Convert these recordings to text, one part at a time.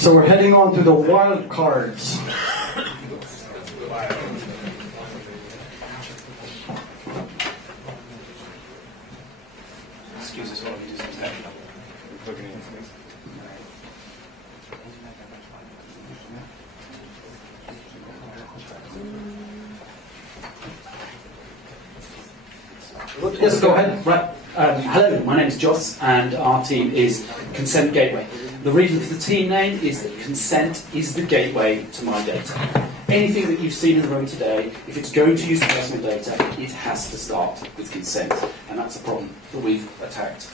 So we're heading on to the wild cards. Excuse us while we do some technical. Yes, go ahead. Right. Hello, my name is Joss, and our team is Consent Gateway. The reason for the team name is that consent is the gateway to mydata. Anything that you've seen in the room today, if it's going to use personal data, it has to start with consent, and that's a problem that we've attacked.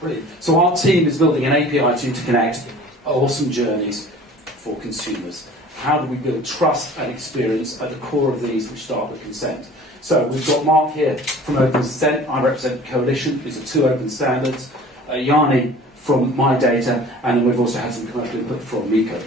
Brilliant. So our team is building an API to interconnect awesome journeys for consumers. How do we build trust and experience at the core of these, which start with consent? So we've got Mark here from Open Consent. I represent Coalition. These are two open standards. Yanni from mydata, and then we've also had some commercial input from Miko.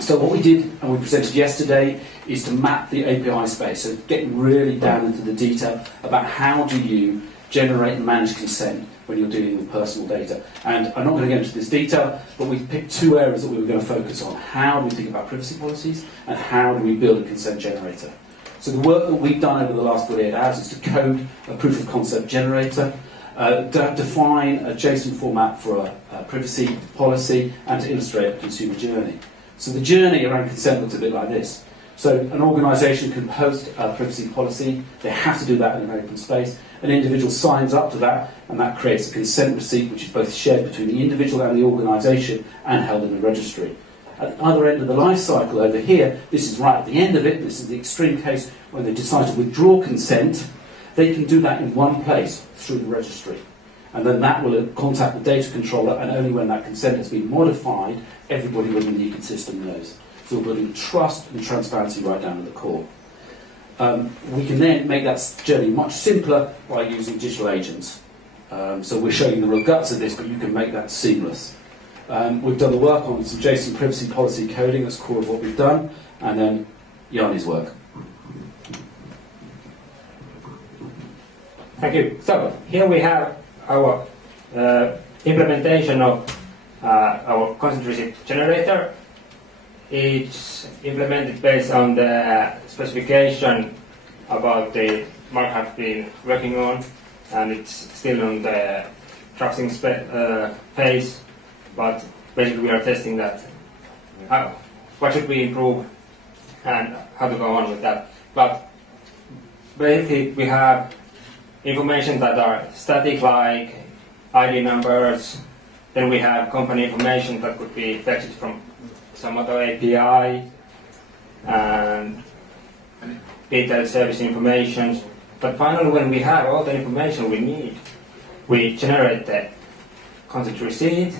So what we did, and we presented yesterday, is to map the API space, so getting really down into the detail about how do you generate and manage consent when you're dealing with personal data. And I'm not going to go into this detail, but we picked two areas that we were going to focus on. How do we think about privacy policies, and how do we build a consent generator? So the work that we've done over the last 48 hours is to code a proof of concept generator, define a JSON format for a privacy policy, and to illustrate a consumer journey. So the journey around consent looks a bit like this. So an organisation can post a privacy policy. They have to do that in an open space. An individual signs up to that, and that creates a consent receipt, which is both shared between the individual and the organisation and held in the registry. At the other end of the life cycle over here, this is right at the end of it, this is the extreme case when they decide to withdraw consent, they can do that in one place through the registry. And then that will contact the data controller, and only when that consent has been modified, everybody within the ecosystem knows. So we're building trust and transparency right down to the core. We can then make that journey much simpler by using digital agents. So we're showing the real guts of this, but you can make that seamless. We've done the work on some JSON privacy policy coding, that's core of what we've done, and then Yanni's work. Thank you. So here we have our implementation of our consent receipt generator. It's implemented based on the specification about the Mark has been working on, and it's still on the drafting phase. But basically, we are testing that. What should we improve, and how to go on with that? But basically, we have information that are static, like ID numbers. Then we have company information that could be fetched from some other API, and detailed service information. But finally, when we have all the information we need, we generate the consent receipt,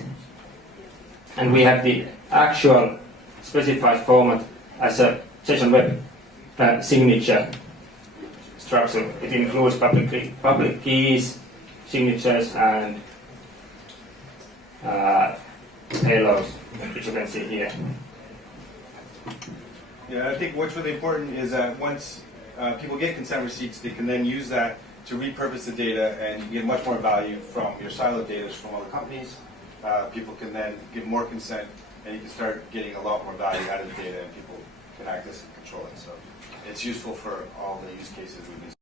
and we have the actual specified format as a JSON web signature structure. It includes public keys, signatures, and payloads, which you can see here. Yeah, I think what's really important is that once people get consent receipts, they can then use that to repurpose the data, and you get much more value from your siloed data from other companies. People can then give more consent, and you can start getting a lot more value out of the data, and people can access and control it. So it's useful for all the use cases we've been